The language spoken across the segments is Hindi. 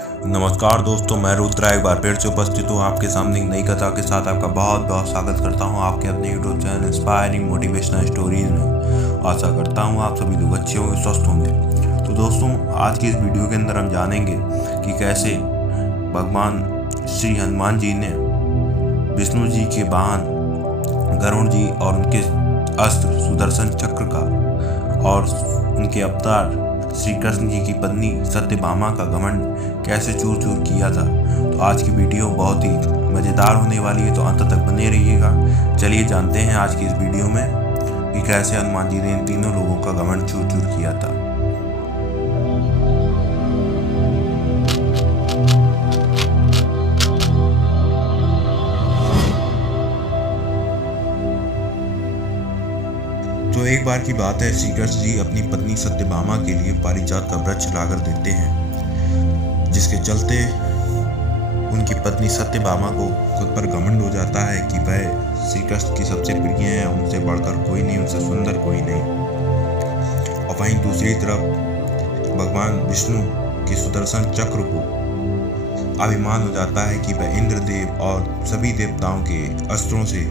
नमस्कार दोस्तों, मैं रुद्रा एक बार फिर से उपस्थित हूँ आपके सामने एक नई कथा के साथ। आपका बहुत बहुत स्वागत करता हूँ आपके अपने YouTube channel inspiring motivational stories में। आशा करता हूँ आप सभी लोग अच्छे होंगे, स्वस्थ होंगे। तो दोस्तों, आज की इस वीडियो के अंदर हम जानेंगे कि कैसे भगवान श्री हनुमान जी ने विष्णु जी के वाहन गरुड़ जी और उनके अस्त्र सुदर्शन चक्र का और उनके अवतार श्री कृष्ण जी की पत्नी सत्यभामा का घमंड कैसे चूर चूर किया था। तो आज की वीडियो बहुत ही मज़ेदार होने वाली है, तो अंत तक बने रहिएगा। चलिए जानते हैं आज की इस वीडियो में कि कैसे हनुमान जी ने इन तीनों लोगों का घमंड चूर चूर किया था। तो एक बार की बात है, श्री कृष्ण जी अपनी पत्नी सत्यभामा के लिए पारिजात का वृक्ष लाकर देते हैं, जिसके चलते उनकी पत्नी सत्यभामा को खुद पर घमंड हो जाता है कि वह श्री कृष्ण की सबसे प्रिय है, उनसे बढ़कर कोई नहीं, उनसे सुंदर कोई नहीं। और वहीं दूसरी तरफ भगवान विष्णु के सुदर्शन चक्र को अभिमान हो जाता है कि वह इंद्रदेव और सभी देवताओं के अस्त्रों से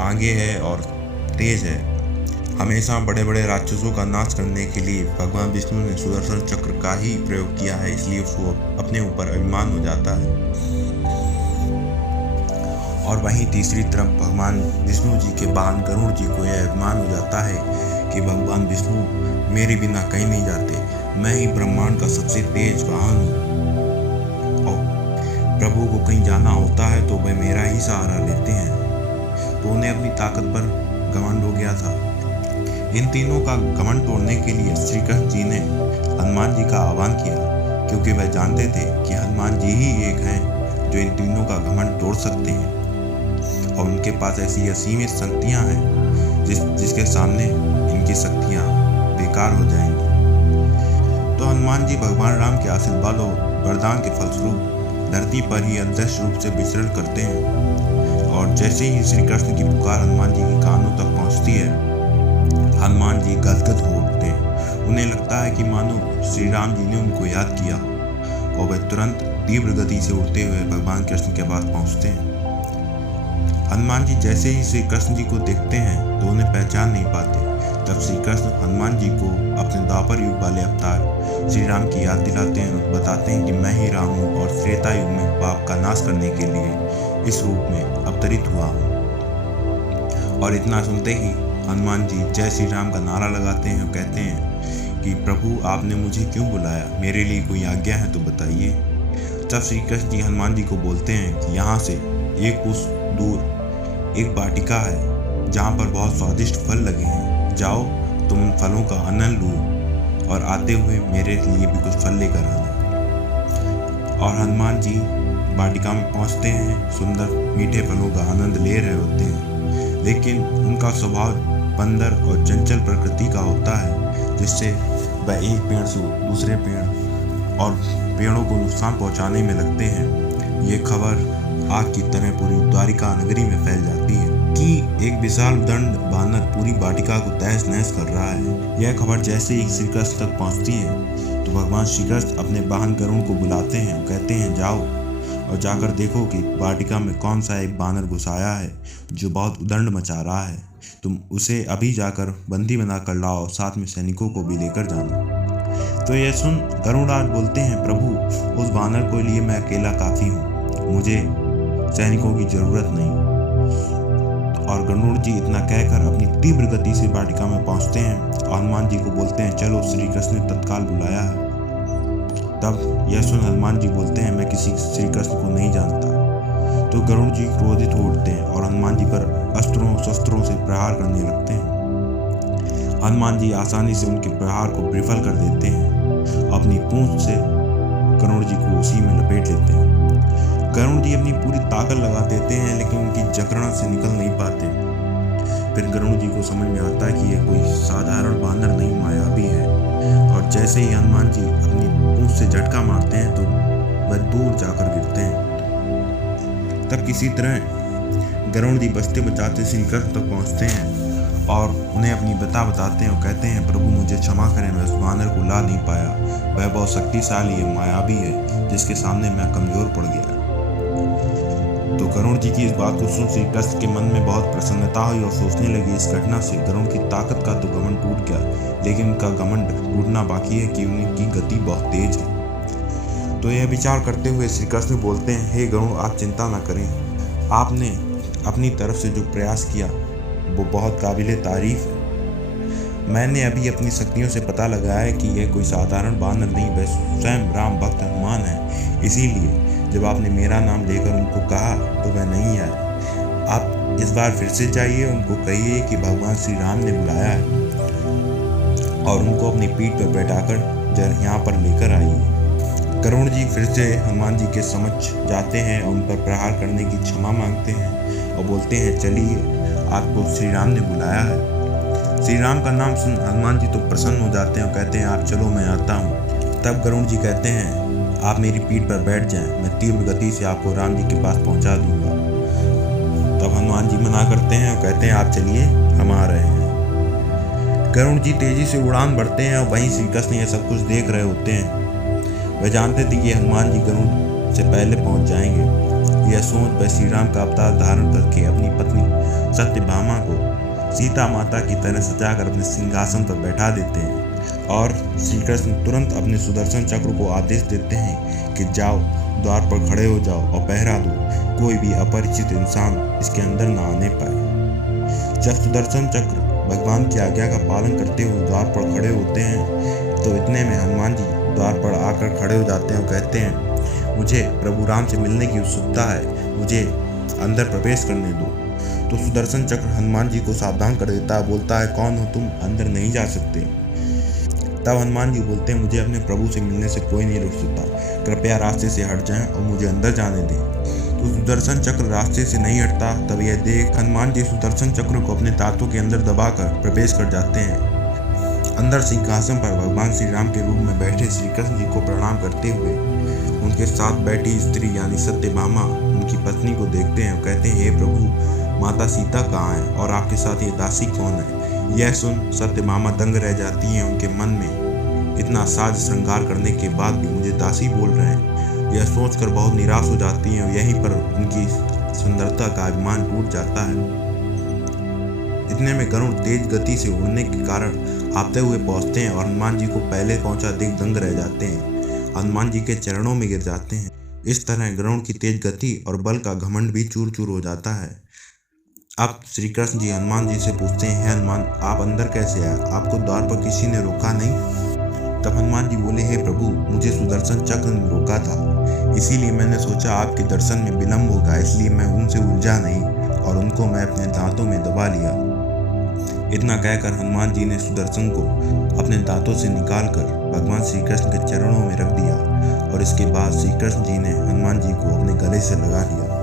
आगे है और तेज है। हमेशा बड़े बड़े राक्षसों का नाश करने के लिए भगवान विष्णु ने सुदर्शन चक्र का ही प्रयोग किया है, इसलिए उसको अपने ऊपर अभिमान हो जाता है। और वहीं तीसरी तरफ भगवान विष्णु जी के वाहन गरुड़ जी को यह अभिमान हो जाता है कि भगवान विष्णु मेरे बिना कहीं नहीं जाते, मैं ही ब्रह्मांड का सबसे तेज वाहन हूँ और प्रभु को कहीं जाना होता है तो वह मेरा ही सहारा लेते हैं। तो उन्हें अपनी ताकत पर घमंड हो गया था। इन तीनों का घमंड तोड़ने के लिए श्री कृष्ण जी ने हनुमान जी का आह्वान किया, क्योंकि वह जानते थे कि हनुमान जी ही एक हैं जो इन तीनों का घमंड तोड़ सकते हैं और उनके पास ऐसी असीमित शक्तियां हैं जिसके सामने इनकी शक्तियां बेकार हो जाएंगी। तो हनुमान जी भगवान राम के आशीर्वाद और वरदान के फलस्वरूप धरती पर ही अदृश्य रूप से विचरण करते हैं। और जैसे ही श्री कृष्ण की पुकार हनुमान जी के कानों तक पहुंचती है, हनुमान जी गदगद हो उठते हैं। उन्हें लगता है कि मानो श्री राम जी ने उनको याद किया और वे तुरंत तीव्र गति से उड़ते हुए भगवान कृष्ण के पास पहुंचते हैं। हनुमान जी जैसे ही श्री कृष्ण जी को देखते हैं तो उन्हें पहचान नहीं पाते। तब श्री कृष्ण हनुमान जी को अपने द्वापर युग वाले अवतार श्री राम की याद दिलाते हैं और बताते हैं कि मैं ही राम हूँ और त्रेता युग में पाप का नाश करने के लिए इस रूप में अवतरित हुआ हूँ। और इतना सुनते ही हनुमान जी जय श्री राम का नारा लगाते हैं और कहते हैं कि प्रभु आपने मुझे क्यों बुलाया, मेरे लिए कोई आज्ञा है तो बताइए। तब श्री कृष्ण जी हनुमान जी को बोलते हैं कि यहाँ से एक कुछ दूर एक वाटिका है जहाँ पर बहुत स्वादिष्ट फल लगे हैं, जाओ तुम उन फलों का आनंद लो और आते हुए मेरे लिए भी कुछ फल लेकर आना। और हनुमान जी वाटिका में पहुँचते हैं, सुंदर मीठे फलों का आनंद ले रहे होते हैं, लेकिन उनका स्वभाव बंदर और चंचल प्रकृति का होता है, जिससे वह एक पेड़ से दूसरे पेड़ और पेड़ों को नुकसान पहुंचाने में लगते हैं। ये खबर आग की तरह पूरी द्वारिका नगरी में फैल जाती है कि एक विशाल दंड बानर पूरी वाटिका को तहस नहस कर रहा है। यह खबर जैसे ही श्री कृष्ण तक पहुंचती है तो भगवान श्री कृष्ण अपने वाहन गरुड़ को बुलाते हैं और कहते हैं जाओ और जाकर देखो कि वाटिका में कौन सा एक बानर घुस आया है जो बहुत उदंड मचा रहा है। तुम उसे अभी जाकर बंदी बनाकर लाओ, साथ में सैनिकों को भी लेकर जाना। तो यह सुन गरुड़राज बोलते हैं प्रभु उस बानर को लिए मैं अकेला काफ़ी हूँ, मुझे सैनिकों की ज़रूरत नहीं। और गरुड़ जी इतना कहकर अपनी तीव्र गति से वाटिका में पहुँचते हैं और हनुमान जी को बोलते हैं चलो श्री कृष्ण ने तत्काल बुलाया है। तब यह सुन हनुमान जी बोलते हैं मैं किसी श्री कृष्ण को नहीं जानता। तो गरुड़ जी क्रोधित हो उठते हैं और हनुमान जी पर अस्त्रों शस्त्रों से प्रहार करने लगते हैं। हनुमान जी आसानी से उनके प्रहार को विफल कर देते हैं, अपनी पूंछ से गरुड़ जी को उसी में लपेट लेते हैं। गरुड़ जी अपनी पूरी ताकत लगा देते हैं, लेकिन उनकी जकड़न से निकल नहीं पाते। फिर गरुड़ जी को समझ में आता है कि यह कोई साधारण बानर नहीं, मायावी है। और जैसे ही हनुमान जी अपनी पूंछ से झटका मारते हैं तो वह दूर जाकर गिरते हैं। तब किसी तरह गरुड़ जी बचते बचाते श्री कृष्ण तक पहुंचते हैं और उन्हें अपनी बताते हैं और कहते हैं प्रभु मुझे क्षमा करें, मैं उस बानर को ला नहीं पाया, वह बहुत शक्तिशाली है, मायावी है, जिसके सामने मैं कमजोर पड़ गया। तो गरुड़ जी की इस बात को सुन श्री कृष्ण के मन में बहुत प्रसन्नता हुई और सोचने लगे, इस घटना से गरुड़ की ताकत का तो घमंड टूट गया, लेकिन उनका घमंड टूटना बाकी है कि उनकी गति बहुत तेज है। तो यह विचार करते हुए श्री कृष्ण बोलते हैं, हे गरुड़, आप चिंता न करें। आपने अपनी तरफ से जो प्रयास किया वो बहुत काबिले तारीफ है। मैंने अभी अपनी शक्तियों से पता लगाया है कि यह कोई साधारण बानर नहीं, वह स्वयं राम भक्त हनुमान है। इसीलिए जब आपने मेरा नाम लेकर उनको कहा तो वह नहीं आए। आप इस बार फिर से जाइए, उनको कहिए कि भगवान श्री राम ने बुलाया है और उनको अपनी पीठ पर बैठाकर यहाँ पर लेकर आइए। गरुड़ जी फिर से हनुमान जी के समक्ष जाते हैं और उन पर प्रहार करने की क्षमा मांगते हैं और बोलते हैं, चलिए, आपको श्री राम ने बुलाया है। श्री राम का नाम सुन हनुमान जी तो प्रसन्न हो जाते हैं और कहते हैं, आप चलो, मैं आता हूँ। तब गरुड़ जी कहते हैं, आप मेरी पीठ पर बैठ जाएं, मैं तीव्र गति से आपको राम जी के पास पहुंचा दूंगा। तब हनुमान जी मना करते हैं और कहते हैं, आप चलिए, हम आ रहे हैं। गरुड़ जी तेजी से उड़ान भरते हैं और वहीं श्री कृष्ण ये सब कुछ देख रहे होते हैं। वह जानते थे कि हनुमान जी गरुड़ से पहले पहुंच जाएंगे। यह सोच वह श्री राम का अवतार धारण करके अपनी पत्नी सत्यभामा को सीता माता की तरह सजाकर अपने सिंहासन पर बैठा देते हैं और श्री कृष्ण तुरंत अपने सुदर्शन चक्र को आदेश देते हैं कि जाओ, द्वार पर खड़े हो जाओ और पहरा दो, कोई भी अपरिचित इंसान इसके अंदर न आने पाए। जब सुदर्शन चक्र भगवान की आज्ञा का पालन करते हुए द्वार पर खड़े होते हैं तो इतने में हनुमान जी द्वार पर आकर खड़े हो जाते हैं और कहते हैं, मुझे प्रभु राम से मिलने की उत्सुकता है, मुझे अंदर प्रवेश करने दो। तो सुदर्शन चक्र हनुमान जी को सावधान कर देता है, बोलता है, कौन हो तुम, अंदर नहीं जा सकते। तब हनुमान जी बोलते हैं, मुझे अपने प्रभु से मिलने से कोई नहीं रोक सकता, कृपया रास्ते से हट जाएं और मुझे अंदर जाने दें। तो सुदर्शन चक्र रास्ते से नहीं हटता। तब यह देख हनुमान जी सुदर्शन चक्र को अपने दांतों के अंदर दबाकर प्रवेश कर जाते हैं। अंदर सिंहासन पर भगवान श्री राम के रूप में बैठे श्री कृष्ण जी को प्रणाम करते हुए उनके साथ बैठी स्त्री यानी सत्यभामा उनकी पत्नी को देखते हैं और कहते हैं, हे प्रभु, माता सीता कहाँ है और आपके साथ ये दासी कौन है। यह सुन सत्यभामा दंग रह जाती हैं। उनके मन में इतना साज श्रृंगार करने के बाद भी मुझे दासी बोल रहे हैं, यह सोचकर बहुत निराश हो जाती हैं और यहीं पर उनकी सुंदरता का अभिमान टूट जाता है। इतने में गरुड़ तेज गति से उड़ने के कारण हाँफते हुए पहुंचते हैं और हनुमान जी को पहले पहुंचा देख दंग रह जाते हैं, हनुमान जी के चरणों में गिर जाते हैं। इस तरह गरुड़ की तेज गति और बल का घमंड भी चूर चूर हो जाता है। अब श्री कृष्ण जी हनुमान जी से पूछते हैं, हनुमान, आप अंदर कैसे आए, आपको द्वार पर किसी ने रोका नहीं। तब हनुमान जी बोले, हे प्रभु, मुझे सुदर्शन चक्र ने रोका था, इसीलिए मैंने सोचा आपके दर्शन में विलम्ब होगा, इसलिए मैं उनसे उलझा नहीं और उनको मैं अपने दांतों में दबा लिया। इतना कहकर हनुमान जी ने सुदर्शन को अपने दांतों से निकालकर भगवान श्री कृष्ण के चरणों में रख दिया और इसके बाद श्री कृष्ण जी ने हनुमान जी को अपने गले से लगा लिया।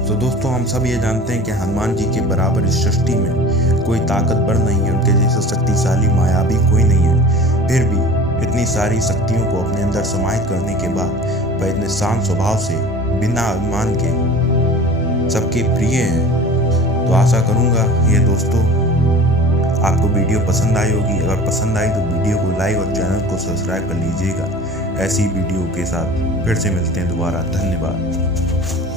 तो दोस्तों, हम सब ये जानते हैं कि हनुमान जी के बराबर इस सृष्टि में कोई ताकतवर नहीं है, उनके जैसा शक्तिशाली मायावी कोई नहीं है। फिर भी इतनी सारी शक्तियों को अपने अंदर समाहित करने के बाद वह इतने शांत स्वभाव से बिना अभिमान के सबके प्रिय हैं। तो आशा करूँगा ये दोस्तों आपको वीडियो पसंद आई होगी। अगर पसंद आई तो वीडियो को लाइक और चैनल को सब्सक्राइब कर लीजिएगा। ऐसी वीडियो के साथ फिर से मिलते हैं दोबारा। धन्यवाद।